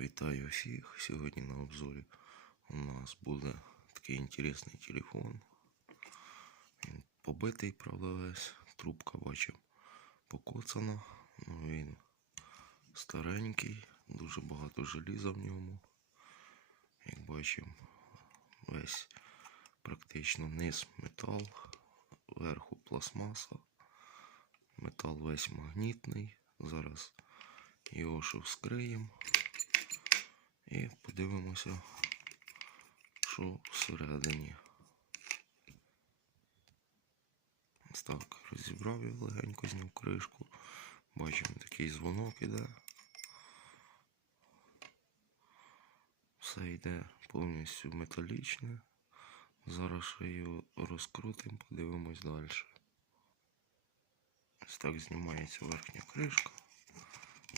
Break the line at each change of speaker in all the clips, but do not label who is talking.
Вітаю всіх. Сьогодні на обзорі у нас буде такий інтересний телефон. Він побитий, правда, весь. Трубка бачив покоцана. Ну, він старенький, дуже багато желіза в ньому. Як бачимо, весь практично низ метал, верху пластмаса. Метал весь магнітний. Зараз його ще вскриємо. І подивимося, що всередині. Ось так, розібрав його легенько, зняв кришку. Бачимо, такий дзвонок іде. Все йде повністю металічне. Зараз ще його розкрутимо, подивимось далі. Ось так знімається верхня кришка.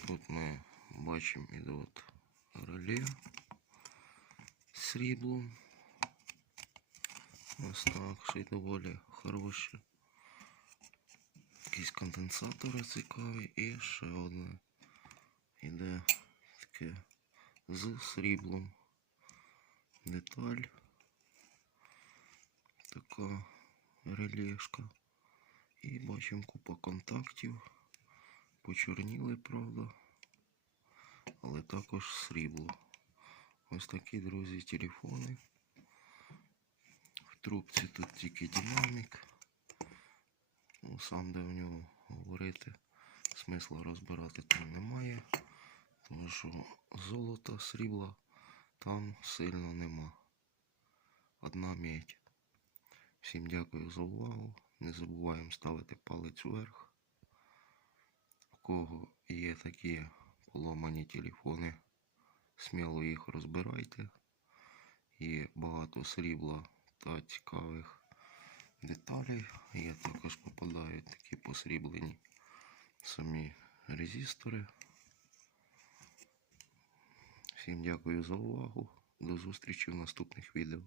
Тут ми бачимо ідуть з сріблом. Ось так, ще й доволі хороші. Якісь конденсатори цікаві і ще одне іде таке з сріблом. Деталь. Така релешка. І бачимо купа контактів. Почорніли, правда але також срібло. Ось такі, друзі, телефони. В трубці тут тільки динамік. Ну, сам де в нього говорити. Смисла розбирати там немає. Тому що золота, срібла там сильно нема. Одна медь. Всім дякую за увагу. Не забуваємо ставити палець вверх. У кого є такі поломані телефони, сміло їх розбирайте. Є багато срібла та цікавих деталей. Є також попадають такі посріблені самі резистори. Всім дякую за увагу. До зустрічі в наступних відео.